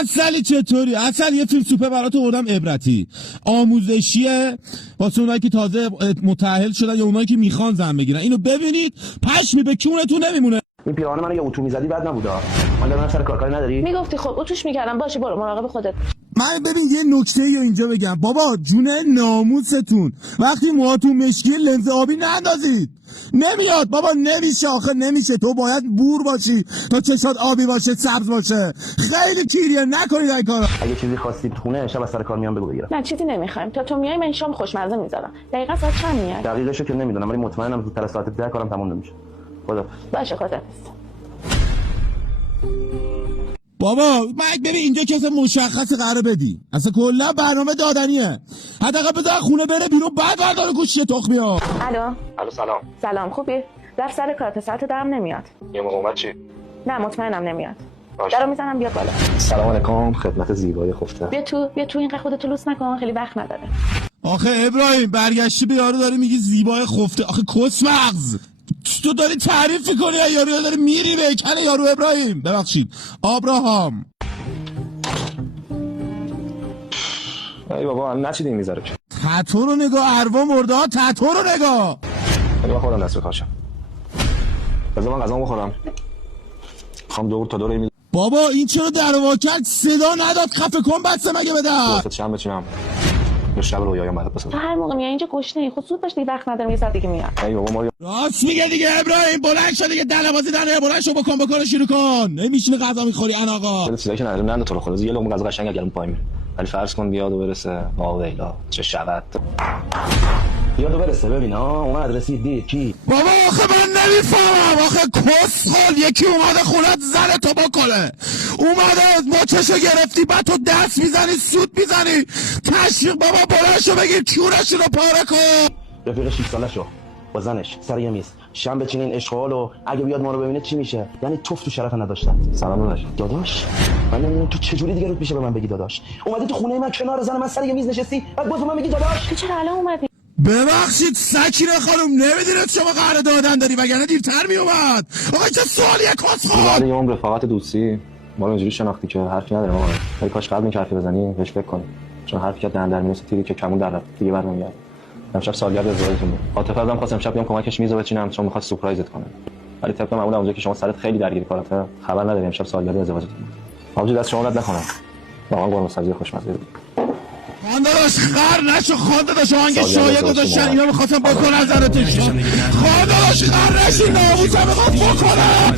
اصلی چطوری؟ اصل یه فیلم سوپر برات آوردم عبرتی آموزشیه واسه اونایی که تازه متأهل شدن یا اونایی که میخوان زن بگیرن. اینو ببینید پشمی به کونتون نمیمونه. این پیراهن منو یه اتو میزدی بد نبوده. من دارم سر کاری نداری؟ میگفتی خب اتوش میکردم. باشه برو مراقب خودت. من ببین یه نکته یا اینجا بگم بابا جون ناموستون وقتی موهاتون مشکی لنز آبی نندازید. نمیاد بابا نمیشه آخه نمیشه. تو باید بور باشی تا چشات آبی باشه سبز باشه. خیلی کیریه نکنید این کارو. اگه چیزی خواستید خونه شب از سر کار میام بگو بگیرم. نه چیزی نمیخوایم. تا تو میای من شام خوشمزه میذارم. دقیقاً ساعت چند میای؟ دقیقشو که نمیدونم ولی مطمئنم زودتر از ساعت 10 کارم تموم نمیشه. خدا باشه خدا. بابا من ببین اینجا که اصلا مشخص قراره بدی اصلا کلا برنامه دادنیه. حداقل بذار خونه بره بیرون بعد بردار گوشی تخمی ها. الو سلام. سلام خوبی؟ رفت سر کار تا ساعت درم نمیاد. یه موقع اومد چی؟ نه مطمئنم نمیاد. درو میزنم بیاد بالا. سلام علیکم خدمت زیبای خفته. بیا تو اینقدر خودتو لوس نکن خیلی وقت نداره. آخه ابراهیم برگشتی به یارو داری میگی زیبای خفته. آخه کس مغز تو داری تعریف میکنی یا یارو داری میری به کل یارو. ابراهیم ببخشید آبراهام. ای بابا هم نچیدین میذاره که تتو رو نگاه اروا مرده ها. تتو رو نگاه. من خودم دست به کارشم. بذار من غذا بخورم. خام دور تا دوره بابا این چرا در واکل صدا نداد؟ خفه کن بسته مگه بده. واسه شام بچینم. به شب رویایم بعد بس. تو هر موقع میای اینجا گشنه‌ای. خود زود باش دیگه وقت ندارم یه ساعت دیگه میاد. ای بابا ما راست میگه دیگه ابراهیم. بلند شو دیگه دلوازی دنه بلند شو بکن شروع کن. نمیشینه غذا میخوری ان آقا. چیزایی که نداریم نند تو رو خلاص یه لقمه غذا قشنگ گلم پای میره. ولی فرض کن بیاد و برسه آ ویلا چه شود. بیاد و برسه ببین ها اومد رسید کی؟ بابا آخه من نمیفهمم. آخه کسخل یکی اومده خونت زن تو بکنه. اومده مچشو گرفتی بعد تو دست میزنی سود میزنی تشویق. بابا بلند شو بگیر کونش رو پاره کن. رفیق 6 ساله شو با زنش سر یه میز شام بچینین اشغالو اگه بیاد ما رو ببینه چی میشه؟ یعنی توف تو شرف نداشتن. سلام داداش من نمیدونم تو چه جوری دیگه روت میشه به من بگی داداش. اومدی تو خونه من کنار زن من سر یه میز نشستی بعد باز به من میگی داداش. تو چرا الان اومدی؟ ببخشید سکینه خانم نمیدونید شما قرار دادن داری وگرنه دیرتر میومد. آقا چه سوالیه کسخل. بعد یه عمر رفاقت دوستی ما رو اینجوری شناختی که حرفی نداریم آقا. ولی کاش قبل این حرفی بزنی بهش فکر کنی چون حرفی که در میرسه تیری که کمون در رفت دیگه برنمیاد. امشب سالگرد ازدواجتون بود. عاطفه ازم خواست امشب بیام کمکش میز بچینم چون می‌خواد سورپرایزت کنه. ولی طبق معمول اونجا که شما سرت خیلی درگیر کاراته خبر نداری امشب سالگرد ازدواجتون بود. آبجی دست شما رد نکنم. واقعا قرمه سبزی خوشمزه بود. خانداش خر نشو. خانداش آهنگ شایع گذاشتن اینا می‌خواستم بکنن زرتش. خانداش خر نشی ناموسم می‌خواد بکنم.